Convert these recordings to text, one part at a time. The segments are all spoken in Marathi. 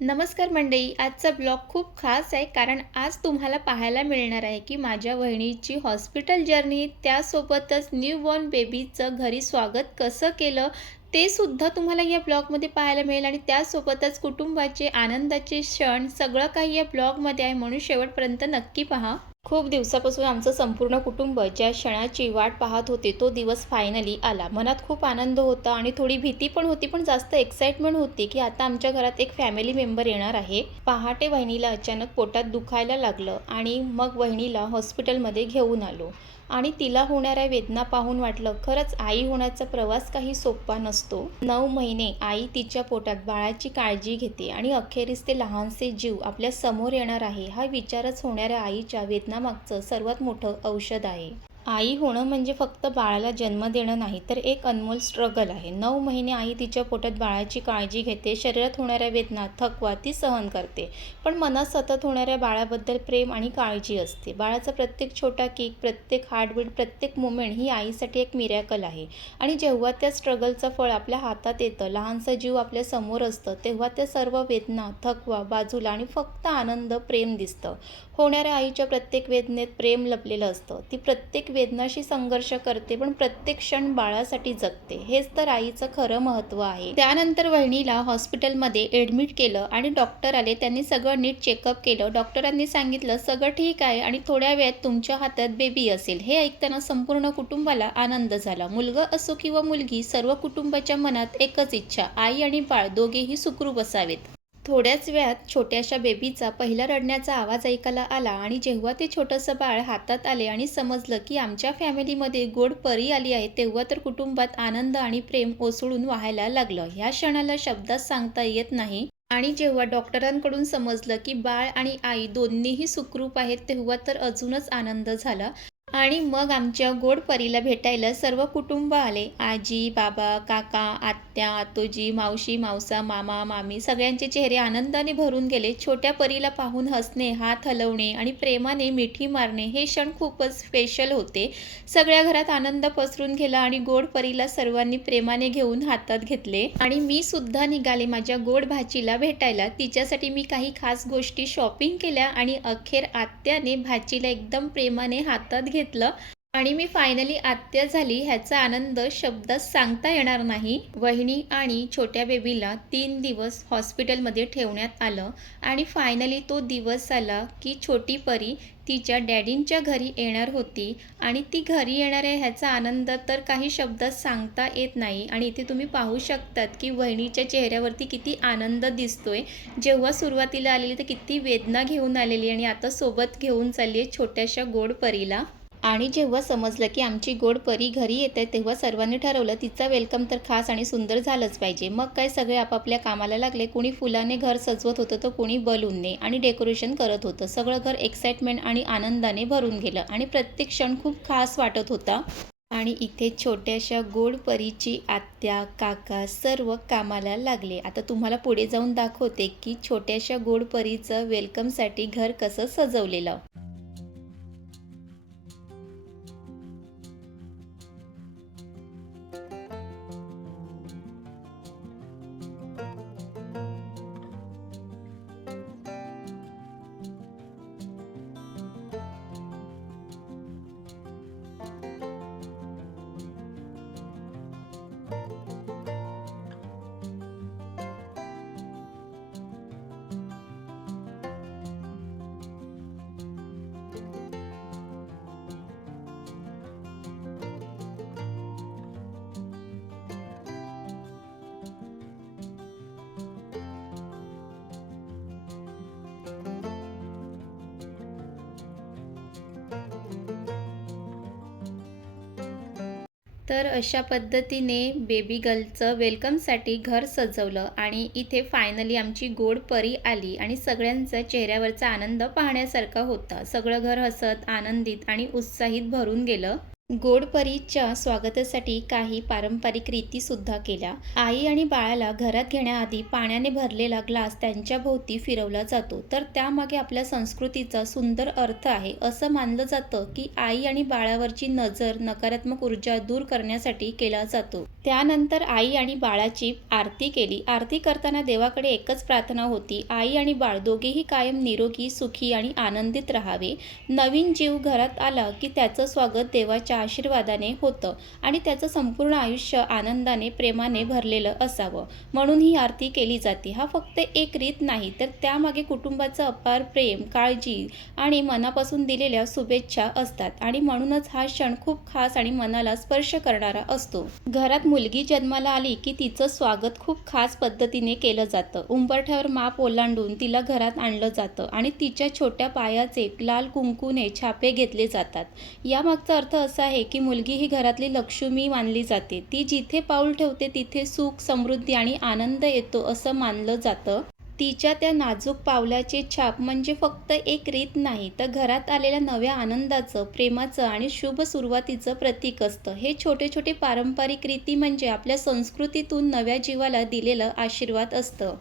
नमस्कार मंडळी. आजचा ब्लॉग खूप खास आहे कारण आज तुम्हाला पाहायला मिळणार आहे की माझ्या वहिनीची हॉस्पिटल जर्नी, त्यासोबतच न्यूबॉर्न बेबीचं घरी स्वागत कसं केलं ते सुद्धा तुम्हाला या ब्लॉगमध्ये पाहायला मिळेल आणि त्यासोबतच कुटुंबाचे आनंदाचे क्षण सगळं काही या ब्लॉगमध्ये आहे, म्हणून शेवटपर्यंत नक्की पहा. खूप दिवसापासून आमचं संपूर्ण कुटुंब ज्या क्षणाची वाट पाहत होते तो दिवस फायनली आला. मनात खूप आनंद होता आणि थोडी भीती पण होती, पण जास्त एक्साइटमेंट होती की आता आमच्या घरात एक फॅमिली मेंबर येणार आहे. पहाटे वहिनीला अचानक पोटात दुखायला लागलं आणि मग वहिनीला हॉस्पिटलमध्ये घेऊन आलो आणि तिला होणाऱ्या वेदना पाहून वाटलं खरंच आई होण्याचा प्रवास काही सोपा नसतो. 9 महिने आई तिच्या पोटात बाळाची काळजी घेते आणि अखेरीस ते लहानसे जीव आपल्या समोर येणार आहे, हा विचारच होणाऱ्या आईच्या वेदनामागचं सर्वात मोठं औषध आहे. आई होणं म्हणजे फक्त बाळाला जन्म देणं नाही, तर एक अनमोल स्ट्रगल आहे. 9 महिने आई तिच्या पोटात बाळाची काळजी घेते, शरीरात होणाऱ्या वेदना, थकवा ती सहन करते, पण मनात सतत होणाऱ्या बाळाबद्दल प्रेम आणि काळजी असते. बाळाचा प्रत्येक छोटा किक, प्रत्येक हार्टबीट, प्रत्येक मुमेंट ही आईसाठी एक मिरॅकल आहे. आणि जेव्हा त्या स्ट्रगलचं फळ आपल्या हातात येतं, लहानसा जीव आपल्या समोर असतं, तेव्हा त्या सर्व वेदना, थकवा बाजूला आणि फक्त आनंद, प्रेम दिसतं. होणाऱ्या आईच्या प्रत्येक वेदनेत प्रेम लपलेलं असतं. ती प्रत्येक वेदनाशी संघर्ष करते, पण प्रत्येक क्षण बाळासाठी जगते. हेच तर आईचं खरं महत्त्व आहे. त्यानंतर वहिनीला हॉस्पिटलमध्ये ॲडमिट केलं आणि डॉक्टर आले. त्यांनी सगळं नीट चेकअप केलं. डॉक्टरांनी सांगितलं सगळं ठीक आहे आणि थोड्या वेळात तुमच्या हातात बेबी असेल. हे ऐकताना संपूर्ण कुटुंबाला आनंद झाला. मुलगा असो किंवा मुलगी, सर्व कुटुंबाच्या मनात एकच इच्छा, आई आणि बाळ दोघेही सुखरूप असावेत. थोड्याच वेळात छोट्याशा बेबीचा पहिला रडण्याचा आवाज ऐकायला आला आणि जेव्हा ते छोटंसं बाळ हातात आले आणि समजलं की आमच्या फॅमिलीमध्ये गोड परी आली आहे, तेव्हा तर कुटुंबात आनंद आणि प्रेम ओसळून वाहायला लागलं. ह्या क्षणाला शब्दात सांगता येत नाही. आणि जेव्हा डॉक्टरांकडून समजलं की बाळ आणि आई दोन्हीही सुखरूप आहेत, तेव्हा तर अजूनच आनंद झाला. आणि मग आमच्या गोड परीला भेटायला सर्व कुटुंब आले. आजी, बाबा, काका, आत्या, आतोजी, मावशी, मावसा, मामा, मामी सगळ्यांचे चेहरे आनंदाने भरून गेले. छोट्या परीला पाहून हसणे, हात हलवणे आणि प्रेमाने मिठी मारणे हे क्षण खूपच स्पेशल होते. सगळ्या घरात आनंद पसरून गेला आणि गोड परीला सर्वांनी प्रेमाने घेऊन हातात घेतले. आणि मी सुद्धा निघाले माझ्या गोड भाचीला भेटायला. तिच्यासाठी मी काही खास गोष्टी शॉपिंग केल्या आणि अखेर आत्याने भाचीला एकदम प्रेमाने हातात घेतलं आणि मी फायनली आत्या झाली, ह्याचा आनंद शब्दात सांगता येणार नाही. वहिनी आणि छोट्या बेबीला 3 दिवस हॉस्पिटलमध्ये ठेवण्यात आलं आणि फायनली तो दिवस आला की छोटी परी तिच्या डॅडींच्या घरी येणार होती आणि ती घरी येणार आहे ह्याचा आनंद तर काही शब्दात सांगता येत नाही. आणि इथे तुम्ही पाहू शकतात की वहिनीच्या चेहऱ्यावरती किती आनंद दिसतोय. जेव्हा सुरुवातीला आलेली तर किती वेदना घेऊन आलेली आणि आता सोबत घेऊन चालली आहे छोट्याशा गोड परीला. आणि जेव्हा समजलं की आमची गोड परी घरी येते, तेव्हा सर्वांनी ठरवलं तिचा वेलकम तर खास आणि सुंदर झालंच पाहिजे. मग काय सगळे आपापल्या कामाला लागले. कुणी फुलाने घर सजवत होतं तर कुणी बलूनने आणि डेकोरेशन करत होतं. सगळं घर एक्साइटमेंट आणि आनंदाने भरून गेलं आणि प्रत्येक क्षण खूप खास वाटत होता. आणि इथे छोट्याशा गोड परीची आत्या, काका सर्व कामाला लागले. आता तुम्हाला पुढे जाऊन दाखवते की छोट्याशा गोड परीचं वेलकमसाठी घर कसं सजवलेलं. तर अशा पद्धतीने बेबी गर्लचं वेलकमसाठी घर सजवलं आणि इथे फायनली आमची गोड परी आली आणि सगळ्यांचा चेहऱ्यावरचा आनंद पाहण्यासारखा होता. सगळं घर हसत, आनंदित आणि उत्साहित भरून गेलं. गोड परीच्या स्वागतासाठी काही पारंपरिक रीतीसुद्धा केल्या. आई आणि बाळाला घरात घेण्याआधी पाण्याने भरलेला ग्लास त्यांच्या भोवती फिरवला जातो. तर त्यामागे आपल्या संस्कृतीचा सुंदर अर्थ आहे. असं मानलं जातं की आई आणि बाळावरची नजर, नकारात्मक ऊर्जा दूर करण्यासाठी केला जातो. त्यानंतर आई आणि बाळाची आरती केली. आरती करताना देवाकडे एकच प्रार्थना होती, आई आणि बाळ दोघेही कायम निरोगी, सुखी आणि आनंदित राहावे. नवीन जीव घरात आला की त्याचं स्वागत देवाच्या आशीर्वादाने होतं आणि त्याचं संपूर्ण आयुष्य आनंदाने, प्रेमाने भरलेलं असावं, म्हणून ही आरती केली जाते. हा फक्त एक रीत नाही, तर त्यामागे कुटुंबाचं अपार प्रेम, काळजी आणि मनापासून दिलेल्या शुभेच्छा असतात आणि म्हणूनच हा क्षण खूप खास आणि मनाला स्पर्श करणारा असतो. घरात मुलगी जन्माला आली की तिचं स्वागत खूप खास पद्धतीने केलं जातं. उंबरठ्यावर माप ओलांडून तिला घरात आणलं जातं आणि तिच्या छोट्या पायाचे लाल कुंकूने छापे घेतले जातात. यामागचा अर्थ असा आहे की मुलगी ही घरातली लक्ष्मी मानली जाते. ती जिथे पाऊल ठेवते तिथे सुख, समृद्धी आणि आनंद येतो असं मानलं जातं. तिच्या त्या नाजूक पावलाचे छाप म्हणजे फक्त एक रीत नाही, तर घरात आलेल्या नव्या आनंदाचं, प्रेमाचं आणि शुभ सुरुवातीचं प्रतीक असतं. हे छोटे छोटे पारंपरिक रीती म्हणजे आपल्या संस्कृतीतून नव्या जीवाला दिलेलं आशीर्वाद असतं.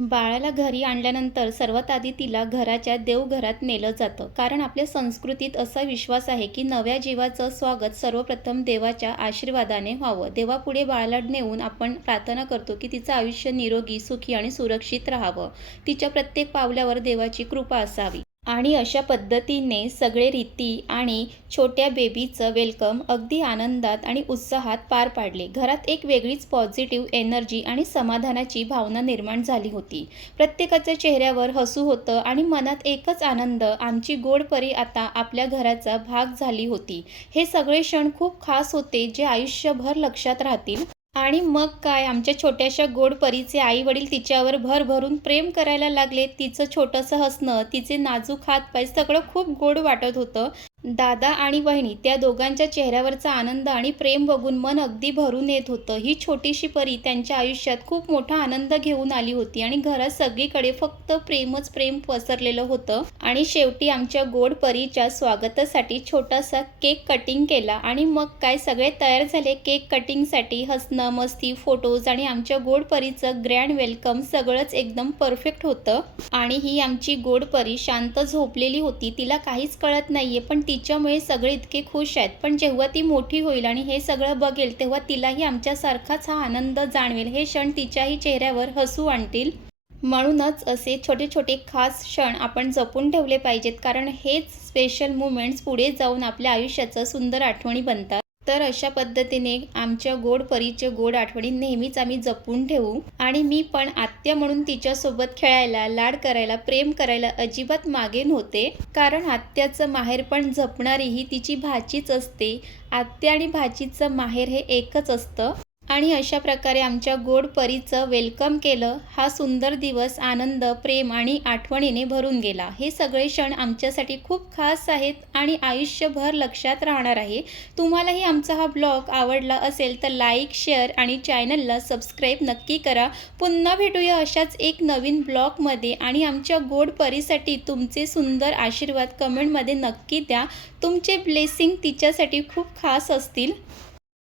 बाळाला घरी आणल्यानंतर सर्वात आधी तिला घराच्या देवघरात नेलं जातं, कारण आपल्या संस्कृतीत असा विश्वास आहे की नव्या जीवाचं स्वागत सर्वप्रथम देवाच्या आशीर्वादाने व्हावं. देवापुढे बाळाला नेऊन आपण प्रार्थना करतो की तिचं आयुष्य निरोगी, सुखी आणि सुरक्षित राहावं. तिच्या प्रत्येक पावलावर देवाची कृपा असावी. आणि अशा पद्धतीने सगळे रीती आणि छोट्या बेबीचं वेलकम अगदी आनंदात आणि उत्साहात पार पाडले. घरात एक वेगळीच पॉझिटिव्ह एनर्जी आणि समाधानाची भावना निर्माण झाली होती. प्रत्येकाच्या चेहऱ्यावर हसू होतं आणि मनात एकच आनंद, आमची गोड परी आता आपल्या घराचा भाग झाली होती. हे सगळे क्षण खूप खास होते, जे आयुष्यभर लक्षात राहतील. आणि मग काय, आमच्या छोट्याशा गोड परीचे आई वडील तिच्यावर भरभरून प्रेम करायला लागले. तिचं छोटंसं हसणं, तिचे नाजूक हातपाय सगळं खूप गोड वाटत होतं. दादा आणि वहिनी त्या दोघांच्या चेहऱ्यावरचा आनंद आणि प्रेम बघून मन अगदी भरून येत होतं. ही छोटीशी परी त्यांच्या आयुष्यात खूप मोठा आनंद घेऊन आली होती आणि घरात सगळीकडे फक्त प्रेमच प्रेम पसरलेलं होतं. आणि शेवटी आमच्या गोड परीच्या स्वागतासाठी छोटासा केक कटिंग केला आणि मग काय, सगळे तयार झाले केक कटिंगसाठी. हसणं, मस्ती, फोटोज आणि आमच्या गोड परीचं ग्रँड वेलकम सगळंच एकदम परफेक्ट होतं. आणि ही आमची गोड परी शांत झोपलेली होती. तिला काहीच कळत नाहीये, पण तिच्यामुळे सगळे इतके खुश आहेत. पण जेव्हा ती मोठी होईल आणि हे सगळं बघेल तेव्हा तिलाही आमच्यासारखाच हा आनंद जाणवेल. हे क्षण तिच्याही चेहऱ्यावर हसू आणतील. म्हणूनच असे छोटे छोटे खास क्षण आपण जपून ठेवले पाहिजेत, कारण हेच स्पेशल मुमेंट्स पुढे जाऊन आपल्या आयुष्याचं सुंदर आठवणी बनतात. तर अशा पद्धतीने आमच्या गोड परीचे गोड आठवणी नेहमीच आम्ही जपून ठेवू. आणि मी पण आत्या म्हणून तिच्यासोबत खेळायला, लाड करायला, प्रेम करायला अजिबात मागे नव्हते, कारण आत्याचं माहेर पण जपणारी ही तिची भाचीच असते. आत्या आणि भाचीचं माहेर हे एकच असतं. आणि अशा प्रकारे आमच्या गोड परीचं वेलकम केलं. हा सुंदर दिवस आनंद, प्रेम आणि आठवणीने भरून गेला. हे सगळे क्षण आमच्यासाठी खूप खास आहेत आणि आयुष्यभर लक्षात राहणार आहे. तुम्हालाही आमचा हा ब्लॉग आवडला असेल तर लाईक, शेअर आणि चॅनलला सबस्क्राईब नक्की करा. पुन्हा भेटूया अशाच एक नवीन ब्लॉगमध्ये. आणि आमच्या गोड परीसाठी तुमचे सुंदर आशीर्वाद कमेंटमध्ये नक्की द्या. तुमचे ब्लेसिंग तिच्यासाठी खूप खास असतील.